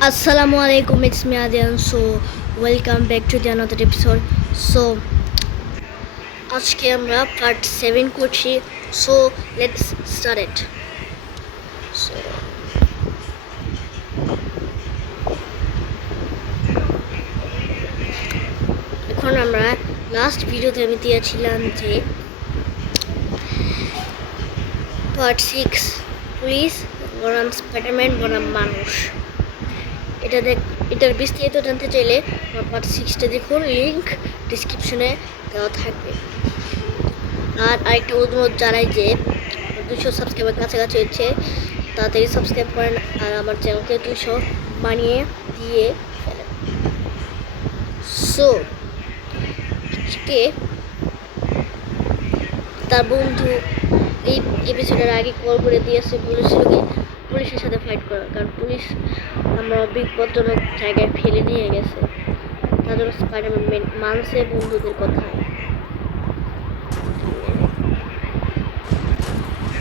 Assalamu alaikum, it's me Adyan. So, welcome back to the another episode. So, আজকে আমরা part seven করছি so let's start so এখন আমরা last ভিডিওতে আমি দিয়েছিলাম যে পার্ট সিক্স পুলিশ বনাম স্পাইডারম্যান বনাম মানুষ এটা দেখ, এটার বিস্তারিত জানতে চাইলে আমার পার্ট সিক্সটা দেখুন লিঙ্ক ডিসক্রিপশনে দেওয়া থাকবে। আর আরেকটা অনুরোধ জানাই যে দুশো সাবস্ক্রাইবার কাছাকাছি হচ্ছে, তাড়াতাড়ি সাবস্ক্রাইব করেন আর আমার চ্যানেলকে দুশো বানিয়ে দিয়ে ফেলেন। সো আজকে তার বন্ধু এই এপিসোডের আগে কল করে দিয়েছে, বলেছিল কি পুলিশের সাথে ফাইট করা কারণ পুলিশ আমরা বিপজ্জনক জায়গায় ফেলে নিয়ে গেছে তার জন্য স্পাইডারম্যান মানছে বন্ধুদের কথা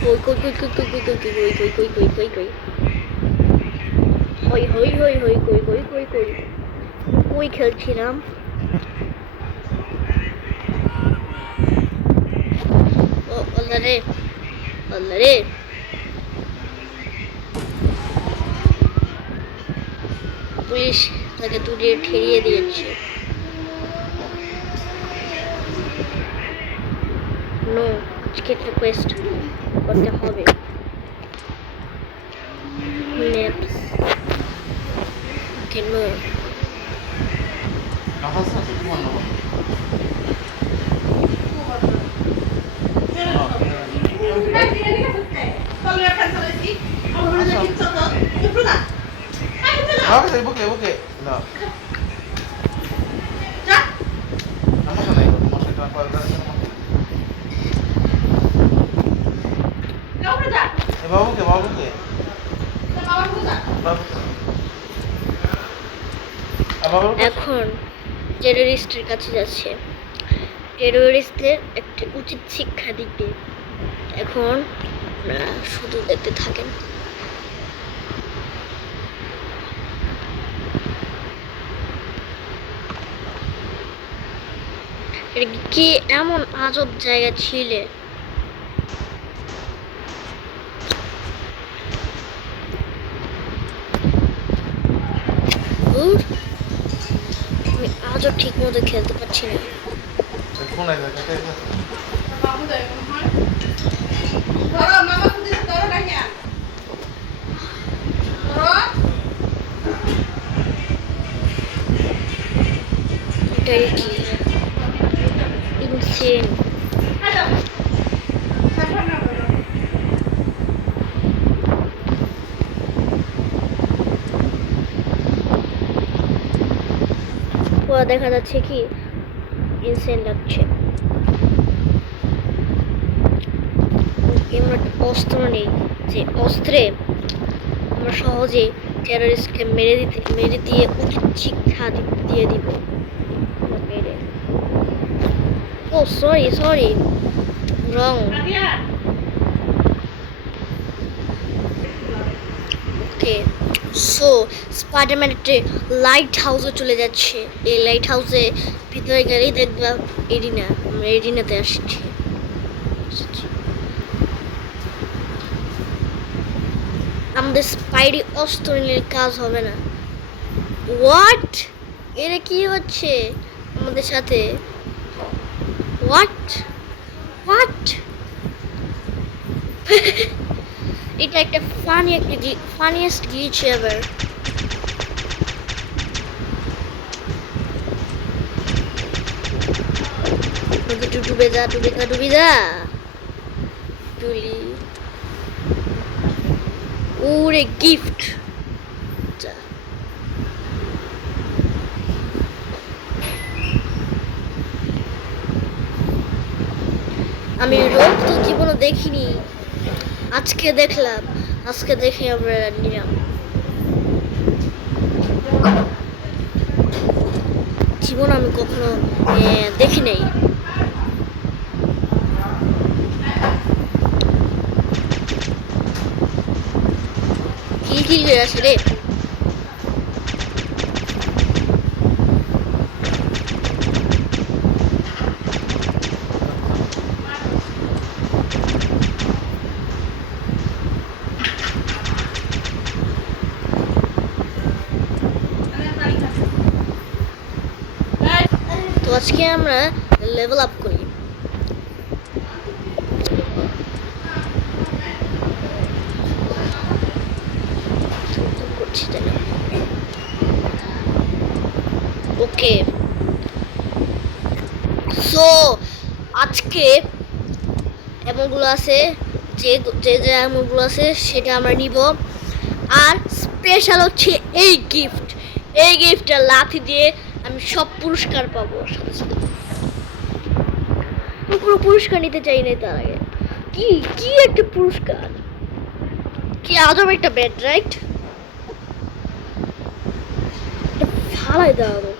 কই কই কই কই কই কই কই কই হই হই হই কই কই কই কই খেলছিলাম ও পুলিশ তাকে তুলে ঠেরিয়ে দিয়েছে। নো আজকে একটা কোয়েস্ট করতে হবে। নেপস okay no Bakit? Bukli, bukli. No. বাবুকে বাবুকে এখন টেরোরিস্টের কাছে যাচ্ছে। টেরোরিস্টদের একটি উচিত শিক্ষা দিতে এখন শুধু দেখতে থাকেন। কি এমন আজব জায়গা ছিলে? আমি আজও ঠিক মতো খেলতে পারছি না। ফোন আইবে এটাই কি? ইনসেন ওরা দেখা যাচ্ছে কি? ইনসেন লাগছে। এমন একটা অস্ত্র নেই যে অস্ত্রে আমরা সহজে টেররিস্টকে মেরে দিতে মেরে দিয়ে উচিত শিক্ষা দিয়ে দিব মেরে ও sorry sorry wrong okay so Spiderman একটি লাইট হাউসে চলে যাচ্ছে। এই লাইট হাউসে ভিতরে গেলেই দেখলাম এরিনা আমরা এরিনাতে আসছি। আমাদের স্পাইডি অস্ত্র নিয়ে কাজ হবে না। হোয়াট এটা কি হচ্ছে? আমাদের সাথে হোয়াট হোয়াট এটা একটা ফানি একটা ফানিয়েস্ট গ্লিচ এভার একটু ডুবে যা ডুবে যা ডুবে যা টুলি ওরে গিফট আমি রোগ তো জীবনে দেখিনি। আজকে দেখলাম, আজকে দেখে আমরা নিলাম। জীবন আমি কখনো দেখি নাই। কি কি আছে রে? আজকে আমরা লেভেল আপ করি। ওকে। সো আজকে এমনগুলো আছে, যে যে যে এমনগুলো আছে, সেটা আমরা নিব। আর স্পেশাল হচ্ছে এই গিফট এই গিফটটা লাথি দিয়ে সব পুরস্কার পাবো সাথে সাথে পুরো পুরস্কার নিতে চাই না তার আগে। কি কি একটা পুরস্কার? কি আদম একটা ব্যাড রাইট ফালাই দরকার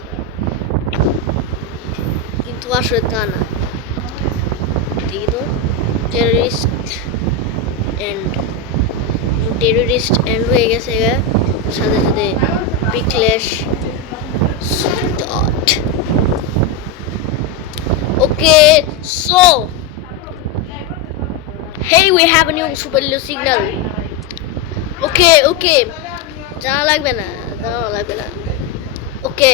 কিন্তু আসলে তা না। তো টেররিস্ট এন্ড টেররিস্ট এন্ড হয়ে গেছে সাথে সাথে পিকলেশ okay so hey, we have a new super low signal. Okay okay. জানা লাগবে না জানা লাগবে না ওকে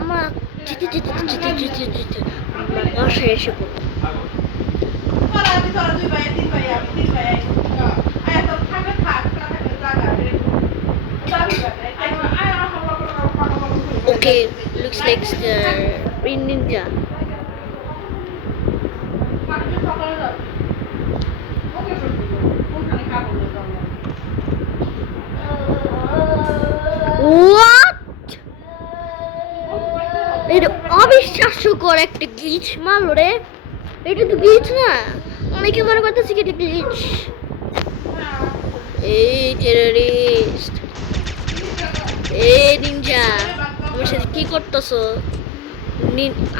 আমার যেতে যেতে এসে পড়ব Okay, looks like the Green Ninja. What? এটা অবিশ্বাস্যকর একটা গ্লিচ মারলো রে এটা তো গ্লিচ না অনেকে মনে করতেছে কি গ্লিচ এই টেররিস্ট এই নিনজা আমার সাথে কি করতেছো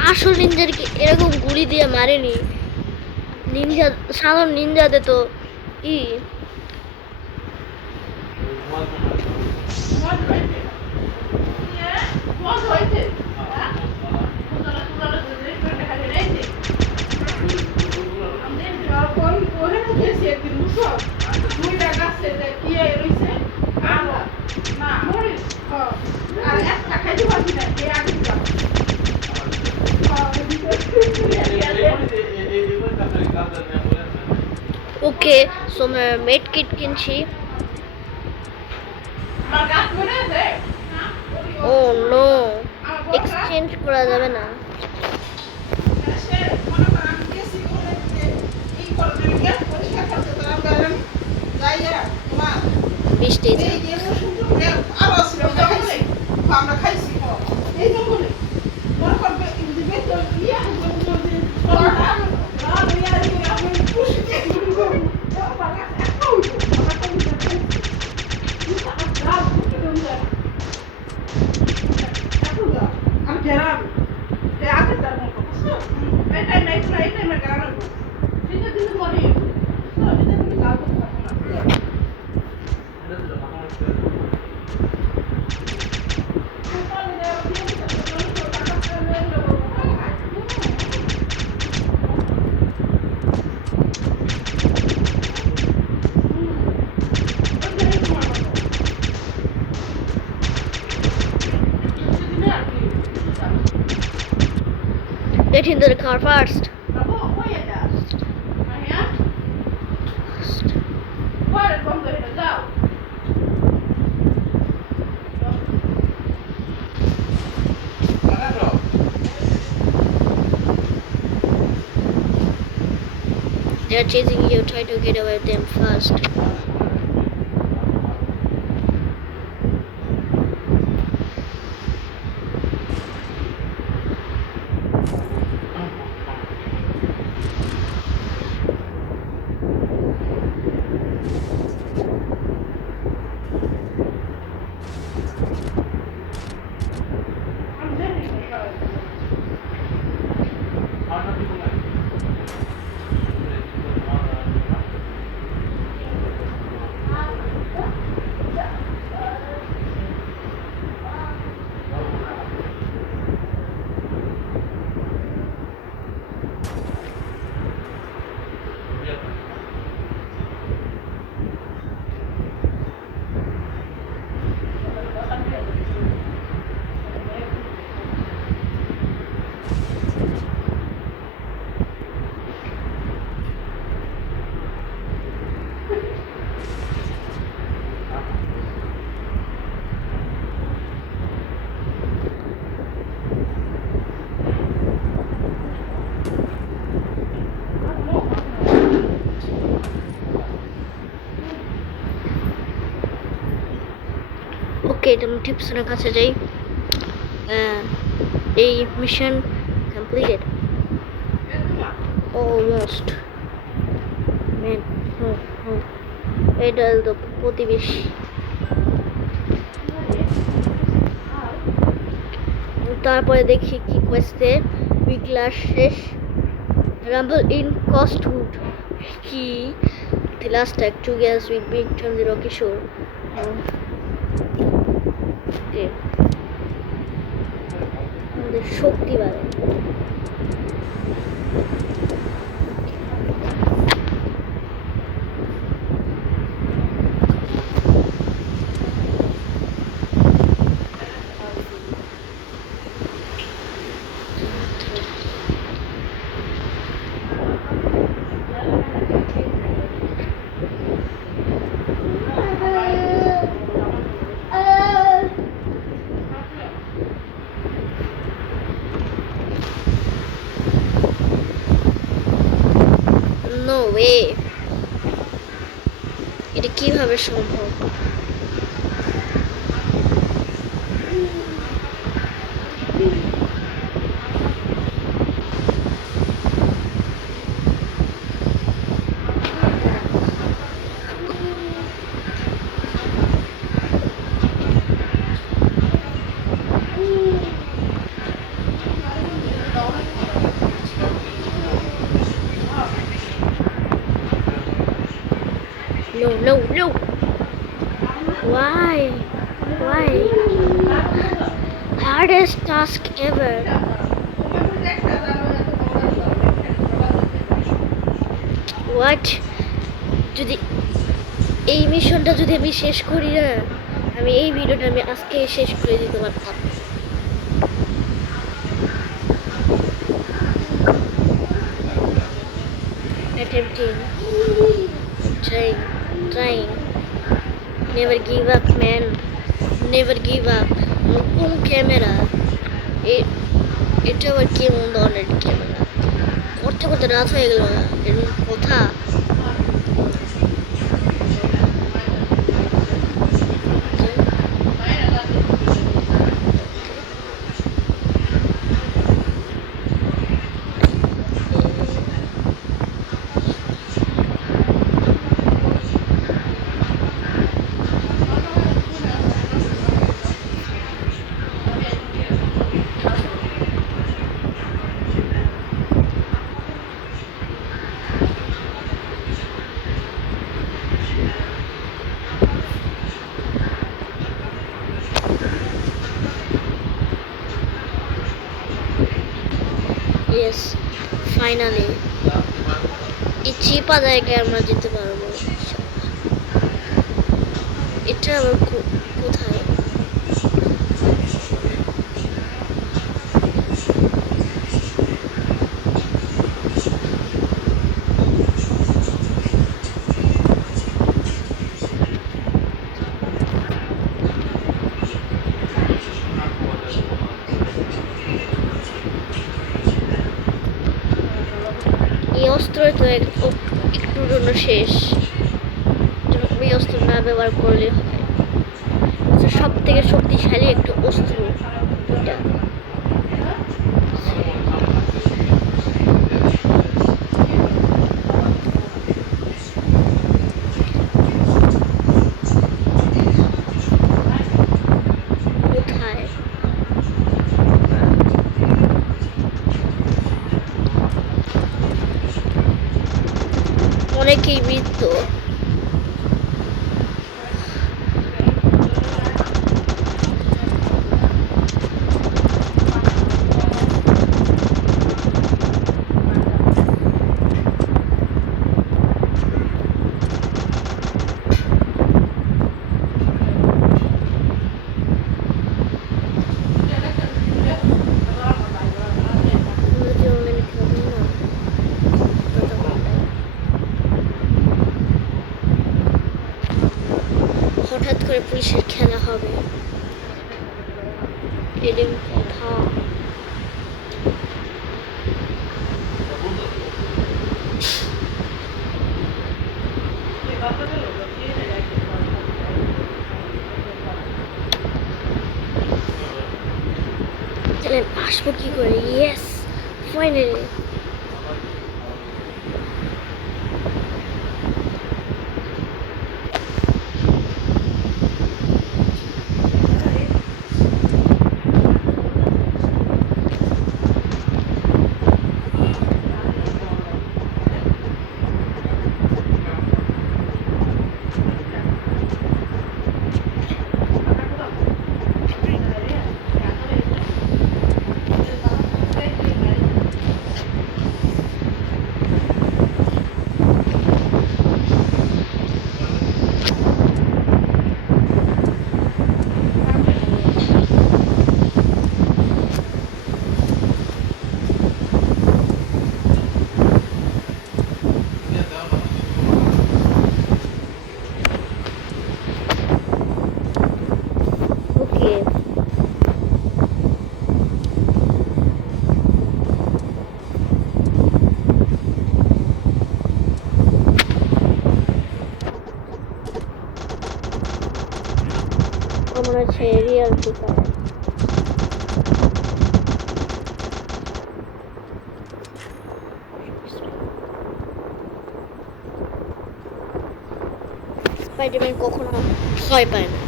আসল নিনজারকে এরকম গুলি দিয়ে মারেনি নিনজা সাধারণ নিনজাতে তো ই ওকে সো মেড কিট কিনছি ও নো এক্সচেঞ্জ করা যাবে না বৃষ্টি আমরা খাইছি এই জঙ্গলে মনে করবে Get into the car first. They're chasing you. Try to get away with them first. ওকে আমি টিপসনের কাছে যাই। আহ, এই মিশন কমপ্লিটেড অলমোস্ট এটা তো প্রতিবেশী। তারপরে দেখি কি কোয়েস্টে উইকলার শেষ। রাম্বল ইন কস্টউড কি? The last act two years with big from the rocky যে আমাদের শক্তি বাড়ে। কিভাবে সম্ভব ever. What? যদি এই মিশনটা যদি আমি শেষ করি না আমি এই ভিডিওটা আমি আজকে শেষ করে দিতে পারতাম attempting trying trying never give up man never give up কোন ক্যামেরা এটা আবার কেমন ধরনের ক্যামেরা করতে করতে রাত হয়ে গেল এরকম কথা। ইয়েস ফাইনালি এই চিপা জায়গায় আমরা যেতে পারব এটা আবার কোথায়? এই অস্ত্র তো একটুর জন্য শেষ। এই অস্ত্র না ব্যবহার করলে হয়। সব থেকে শক্তিশালী একটা অস্ত্র এটা কোথায় মৃত্যু। quick, we should kill a hobbit. It didn't pop. Ash, what you going? Yes, finally. আছে রিয়েল পিকার স্পাইডারম্যান কখনো ভয় পায় না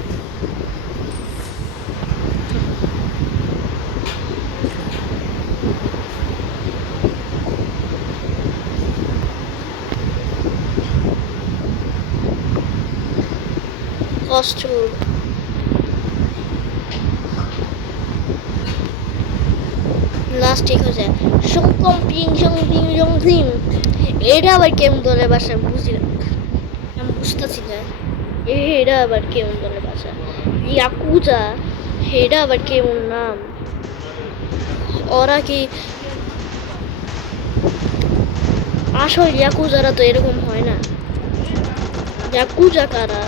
costume. লাস্ট ঠিক হয়েছে। সংকম পিং জং পিং জং ক্লিং এটা আবার কেমন দলের বাসা? বুঝলাম আমি বুঝতেছি না। এটা আবার কেমন দলের বাসা? ইয়াকুজা। এটা আবার কেমন নাম? ওরা কি আসল ইয়াকুজারা তো এরকম হয় না। ইয়াকুজা কারা?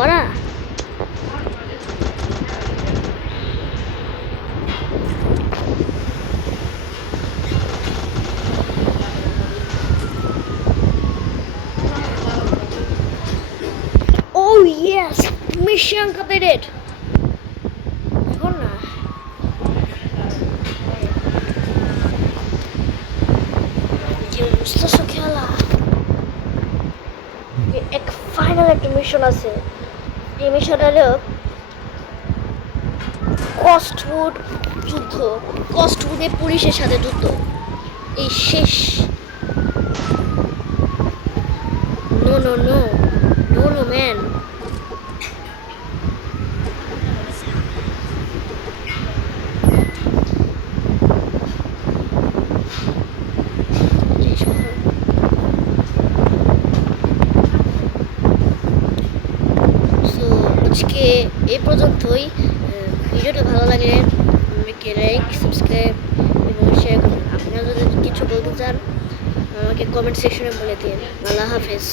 ওরা Oh yes! Mission completed! এখন না কি বুঝতেছো খেলা এ- এক ফাইনাল একটা মিশন আছে এই মিশনটা হলো কস্টউড যুদ্ধ কস্টউডে পুলিশের সাথে যুদ্ধ। এই শেষ। No no no no no man আজকে এই পর্যন্তই। ভিডিওটা ভালো লাগলে আমাকে লাইক সাবস্ক্রাইব এবং শেয়ার করুন আপনারা যদি কিছু বলতে চান আমাকে কমেন্ট সেকশনে বলে দিন। আল্লাহ হাফেজ।